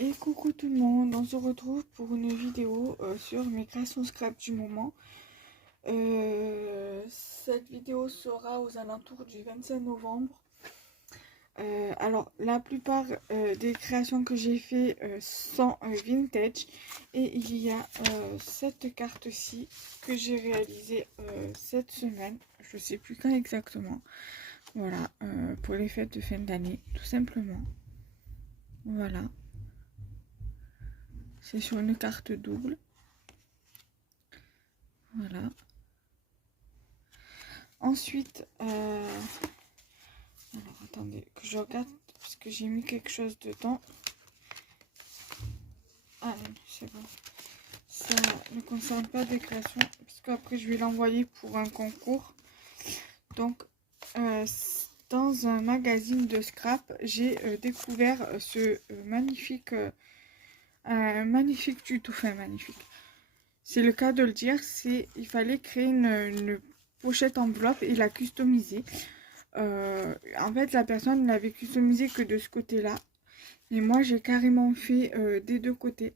Et coucou tout le monde, on se retrouve pour une vidéo sur mes créations scrap du moment. Cette vidéo sera aux alentours du 25 novembre. Alors la plupart des créations que j'ai fait sont vintage, et il y a cette carte-ci que j'ai réalisée cette semaine, je sais plus quand exactement. Voilà, pour les fêtes de fin d'année, tout simplement. Voilà. C'est sur une carte double. Voilà. Ensuite, alors attendez que je regarde parce que j'ai mis quelque chose dedans. Ah non, c'est bon. Ça ne concerne pas des créations parce qu'après je vais l'envoyer pour un concours. Donc, dans un magazine de scrap, j'ai découvert ce magnifique tuto, enfin magnifique. C'est le cas de le dire. Il fallait créer une pochette enveloppe et la customiser. En fait, la personne n'avait customisé que de ce côté-là. Et moi, j'ai carrément fait des deux côtés.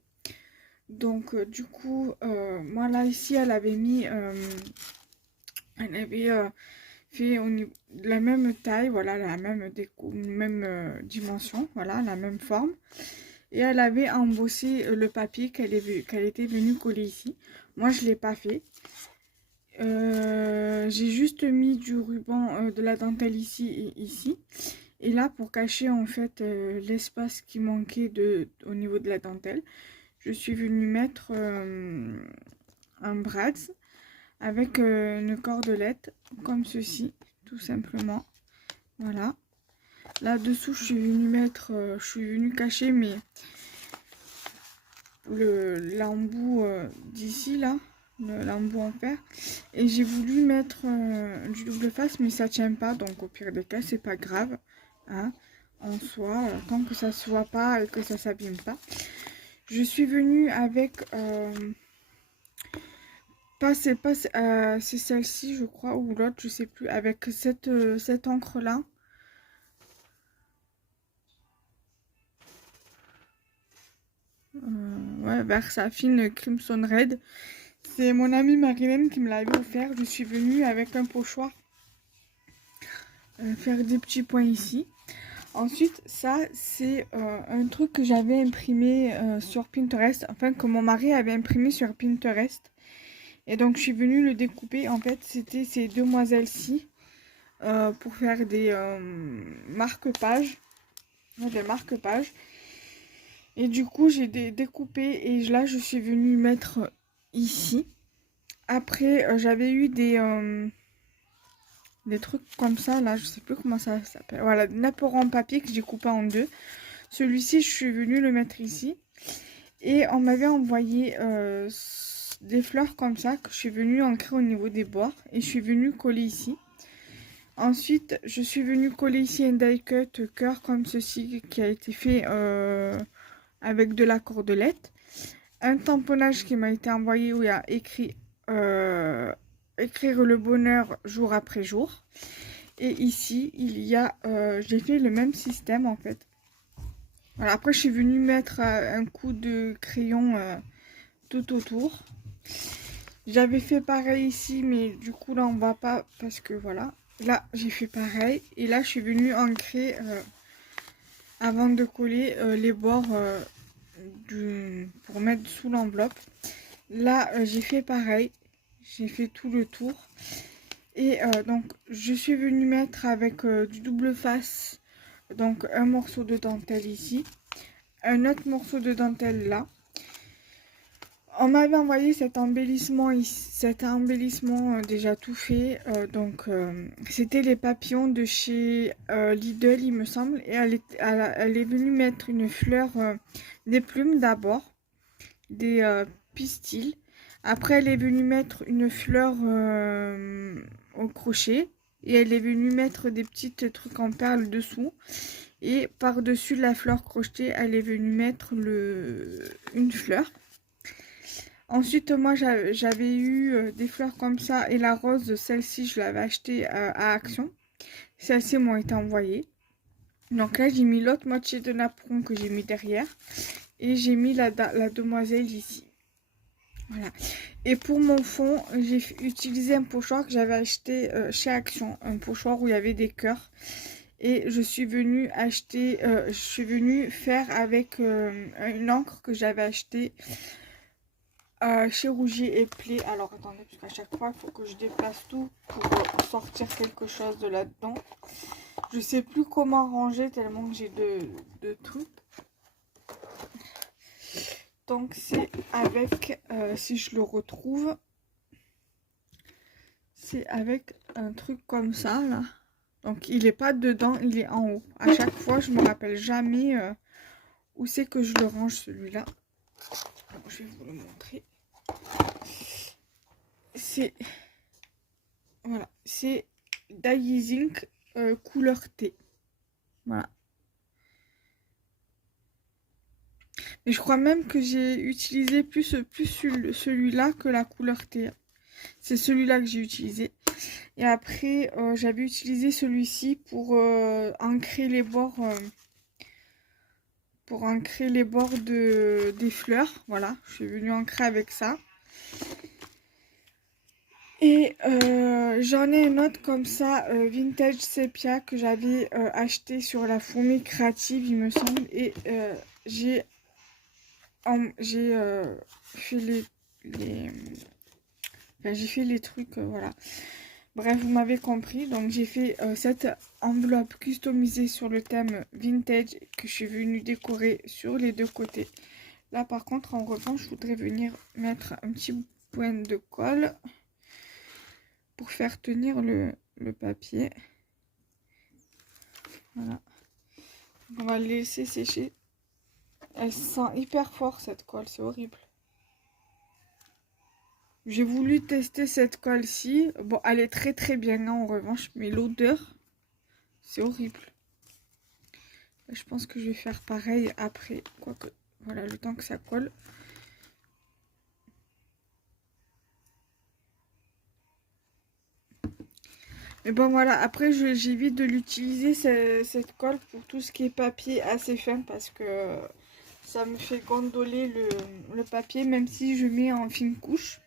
Donc, du coup, moi, là, ici, elle avait mis... elle avait fait au niveau de la même taille, voilà, la même dimension, voilà, la même forme. Et elle avait embossé le papier qu'elle était venue coller ici. Moi, je ne l'ai pas fait. J'ai juste mis du ruban, de la dentelle ici et ici. Et là, pour cacher en fait l'espace qui manquait au niveau de la dentelle, je suis venue mettre un brads avec une cordelette comme ceci, tout simplement. Voilà. Là dessous, je suis venue cacher l'embout d'ici là. L'embout en fer, et j'ai voulu mettre du double face, mais ça tient pas, donc au pire des cas c'est pas grave, hein, en soi, tant que ça se voit pas et que ça s'abîme pas. Je suis venue avec c'est celle-ci je crois, ou l'autre je sais plus, avec cette encre là. Ouais, Versafine Crimson Red. C'est mon amie Marilyn qui me l'avait offert. Je suis venue avec un pochoir faire des petits points ici. Ensuite, ça, c'est un truc que j'avais imprimé sur Pinterest. Enfin, que mon mari avait imprimé sur Pinterest. Et donc, je suis venue le découper. En fait, c'était ces demoiselles-ci pour faire des marque-pages. Des marque-pages. Et du coup, j'ai découpé. Et là, je suis venue mettre ici. Après, j'avais eu des trucs comme ça, là, je sais plus comment ça s'appelle. Voilà, des napperons en papier que j'ai coupé en deux. Celui-ci, je suis venue le mettre ici. Et on m'avait envoyé des fleurs comme ça, que je suis venue ancrer au niveau des bords. Et je suis venue coller ici. Ensuite, je suis venue coller ici un die cut cœur comme ceci, qui a été fait avec de la cordelette. Un tamponnage qui m'a été envoyé où il y a écrit écrire le bonheur jour après jour. Et ici, il y a, j'ai fait le même système en fait. Voilà, après je suis venue mettre un coup de crayon tout autour. J'avais fait pareil ici, mais du coup là on voit pas parce que voilà. Là j'ai fait pareil, et là je suis venue ancrer avant de coller les bords pour mettre sous l'enveloppe. Là j'ai fait pareil, j'ai fait tout le tour. Et donc je suis venue mettre avec du double face, donc un morceau de dentelle ici, un autre morceau de dentelle là. On m'avait envoyé cet embellissement ici, déjà tout fait, donc c'était les papillons de chez Lidl il me semble, et elle est venue mettre une fleur, des plumes d'abord, des pistils. Après elle est venue mettre une fleur au crochet, et elle est venue mettre des petits trucs en perles dessous, et par dessus la fleur crochetée elle est venue mettre une fleur. Ensuite, moi, j'avais eu des fleurs comme ça, et la rose, celle-ci, je l'avais achetée à Action. Celles-ci m'ont été envoyées. Donc là, j'ai mis l'autre moitié de napperon que j'ai mis derrière. et j'ai mis la demoiselle ici. Voilà. Et pour mon fond, j'ai utilisé un pochoir que j'avais acheté chez Action, un pochoir où il y avait des cœurs. Et je suis venue faire avec une encre que j'avais achetée chez Rougier et Play. Alors attendez, parce qu'à chaque fois, il faut que je déplace tout pour sortir quelque chose de là-dedans. Je sais plus comment ranger tellement que j'ai de trucs. Donc c'est avec, si je le retrouve, c'est avec un truc comme ça là. Donc il est pas dedans, il est en haut. À chaque fois, je me rappelle jamais où c'est que je le range celui-là. Je vais vous le montrer. C'est voilà, c'est Ink couleur thé. Voilà. Mais je crois même que j'ai utilisé plus celui-là que la couleur thé. C'est celui-là que j'ai utilisé. Et après, j'avais utilisé celui-ci pour ancrer les bords. Pour ancrer les bords des fleurs. Voilà, je suis venue ancrer avec ça. Et j'en ai un autre comme ça, vintage sépia, que j'avais acheté sur la fourmi créative, il me semble. Et j'ai fait j'ai fait les trucs, voilà. Bref, vous m'avez compris. Donc j'ai fait cette enveloppe customisée sur le thème vintage que je suis venue décorer sur les deux côtés. Là par contre, en revanche, je voudrais venir mettre un petit point de colle pour faire tenir le papier. Voilà. On va le laisser sécher. Elle sent hyper fort cette colle, c'est horrible. J'ai voulu tester cette colle-ci. Bon, elle est très très bien en revanche, mais l'odeur, c'est horrible. Je pense que je vais faire pareil après. Quoique, voilà, le temps que ça colle. Mais bon, voilà, après, j'évite de l'utiliser, cette colle, pour tout ce qui est papier assez fin, parce que ça me fait gondoler le papier, même si je mets en fine couche.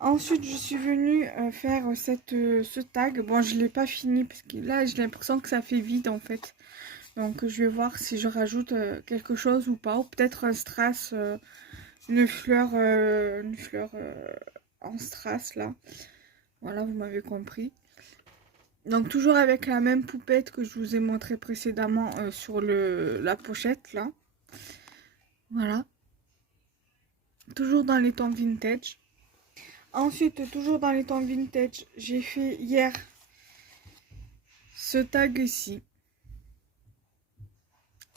Ensuite, je suis venue faire ce tag. Bon, je ne l'ai pas fini, parce que là, j'ai l'impression que ça fait vide, en fait. Donc, je vais voir si je rajoute quelque chose ou pas. Ou peut-être un strass, une fleur en strass, là. Voilà, vous m'avez compris. Donc toujours avec la même poupette que je vous ai montré précédemment sur la pochette là. Voilà. Toujours dans les tons vintage. Ensuite, toujours dans les tons vintage, j'ai fait hier ce tag ici.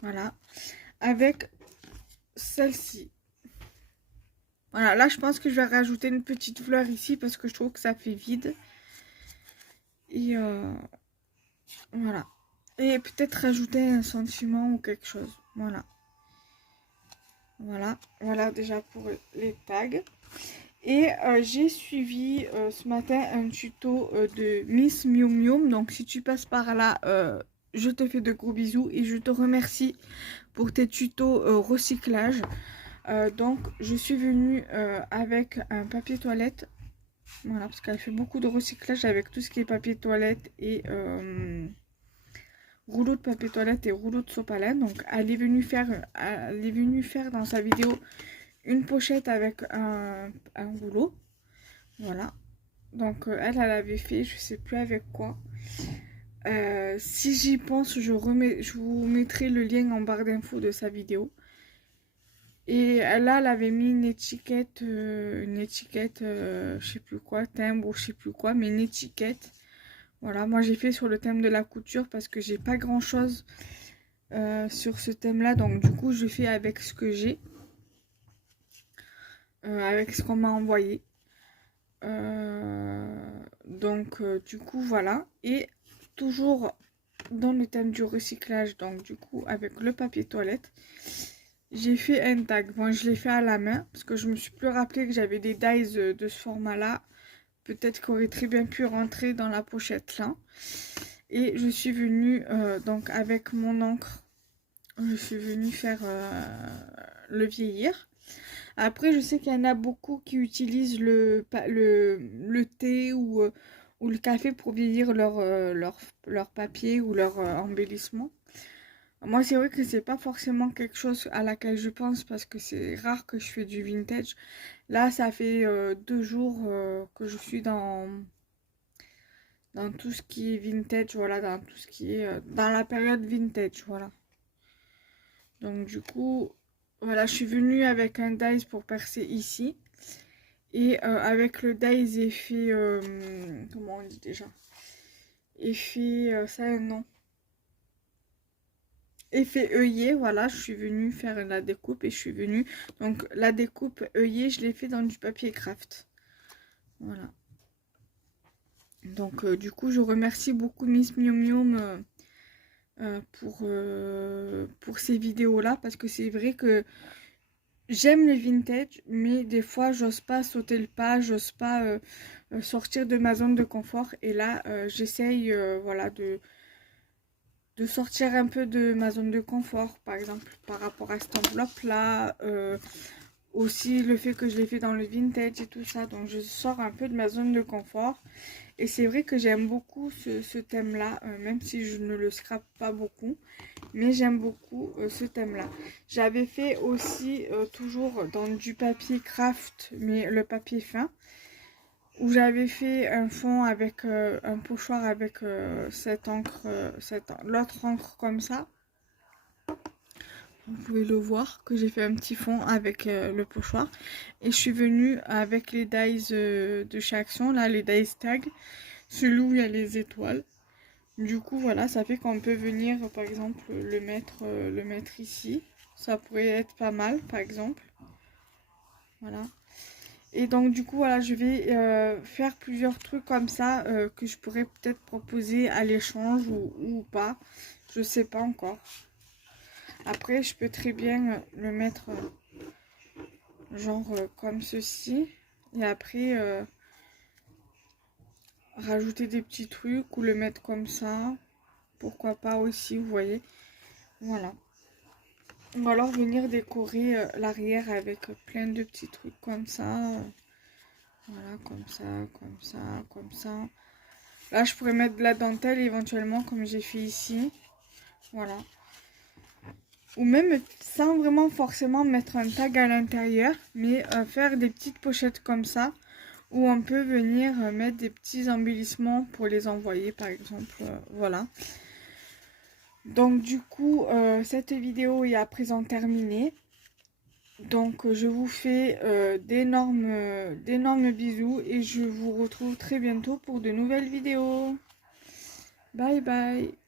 Voilà. Avec celle-ci. Voilà, là je pense que je vais rajouter une petite fleur ici parce que je trouve que ça fait vide. Et voilà. Et peut-être rajouter un sentiment ou quelque chose. Voilà. Voilà déjà pour les tags. Et j'ai suivi ce matin un tuto de Miss Miu Miu. Donc si tu passes par là, je te fais de gros bisous et je te remercie pour tes tutos recyclage. Donc je suis venue avec un papier toilette. Voilà, parce qu'elle fait beaucoup de recyclage avec tout ce qui est papier toilette et rouleau de papier toilette et rouleau de sopalin. Donc elle est venue faire dans sa vidéo une pochette avec un rouleau. Voilà. Donc elle avait fait, je sais plus avec quoi. Si j'y pense, je vous mettrai le lien en barre d'infos de sa vidéo. Et là, elle avait mis une étiquette, je sais plus quoi, timbre ou je sais plus quoi, mais une étiquette. Voilà, moi j'ai fait sur le thème de la couture parce que j'ai pas grand chose sur ce thème là. Donc du coup, je fais avec ce que j'ai. Avec ce qu'on m'a envoyé. Donc du coup, voilà. Et toujours dans le thème du recyclage, donc du coup, avec le papier toilette. J'ai fait un tag. Bon, je l'ai fait à la main parce que je me suis plus rappelé que j'avais des dies de ce format-là. Peut-être qu'aurait très bien pu rentrer dans la pochette là. Et je suis venue donc avec mon encre. Je suis venue faire le vieillir. Après, je sais qu'il y en a beaucoup qui utilisent le thé ou le café pour vieillir leur papier ou leur embellissement. Moi, c'est vrai que c'est pas forcément quelque chose à laquelle je pense parce que c'est rare que je fais du vintage. Là, ça fait 2 jours que je suis dans tout ce qui est vintage, voilà, dans tout ce qui est dans la période vintage, voilà. Donc du coup, voilà, je suis venue avec un dies pour percer ici. Et avec le dies effet, comment on dit déjà? Effet, ça a un nom. Effet œillet, voilà, je suis venue faire la découpe et je suis venue. Donc la découpe œillet, je l'ai fait dans du papier craft. Voilà. Donc du coup, je remercie beaucoup Miss Mium Mium pour ces vidéos-là parce que c'est vrai que j'aime le vintage, mais des fois, j'ose pas sauter le pas, j'ose pas sortir de ma zone de confort. Et là, j'essaye voilà, de sortir un peu de ma zone de confort, par exemple, par rapport à cette enveloppe-là. Aussi, le fait que je l'ai fait dans le vintage et tout ça. Donc, je sors un peu de ma zone de confort. Et c'est vrai que j'aime beaucoup ce thème-là, même si je ne le scrape pas beaucoup. Mais j'aime beaucoup ce thème-là. J'avais fait aussi toujours dans du papier craft, mais le papier fin. Où j'avais fait un fond avec un pochoir avec cette encre, l'autre encre comme ça. Vous pouvez le voir que j'ai fait un petit fond avec le pochoir. Et je suis venue avec les dies de chez Action, là les dies tag. Celui où il y a les étoiles. Du coup voilà, ça fait qu'on peut venir par exemple le mettre ici. Ça pourrait être pas mal par exemple. Voilà. Et donc du coup voilà, je vais faire plusieurs trucs comme ça que je pourrais peut-être proposer à l'échange ou pas. Je sais pas encore. Après je peux très bien le mettre genre comme ceci. Et après rajouter des petits trucs ou le mettre comme ça. Pourquoi pas aussi, vous voyez. Voilà. Ou alors venir décorer l'arrière avec plein de petits trucs comme ça. Voilà, comme ça, comme ça, comme ça. Là, je pourrais mettre de la dentelle éventuellement, comme j'ai fait ici. Voilà. Ou même sans vraiment forcément mettre un tag à l'intérieur, mais faire des petites pochettes comme ça, où on peut venir mettre des petits embellissements pour les envoyer, par exemple. Voilà. Donc du coup, cette vidéo est à présent terminée. Donc je vous fais d'énormes bisous et je vous retrouve très bientôt pour de nouvelles vidéos. Bye bye.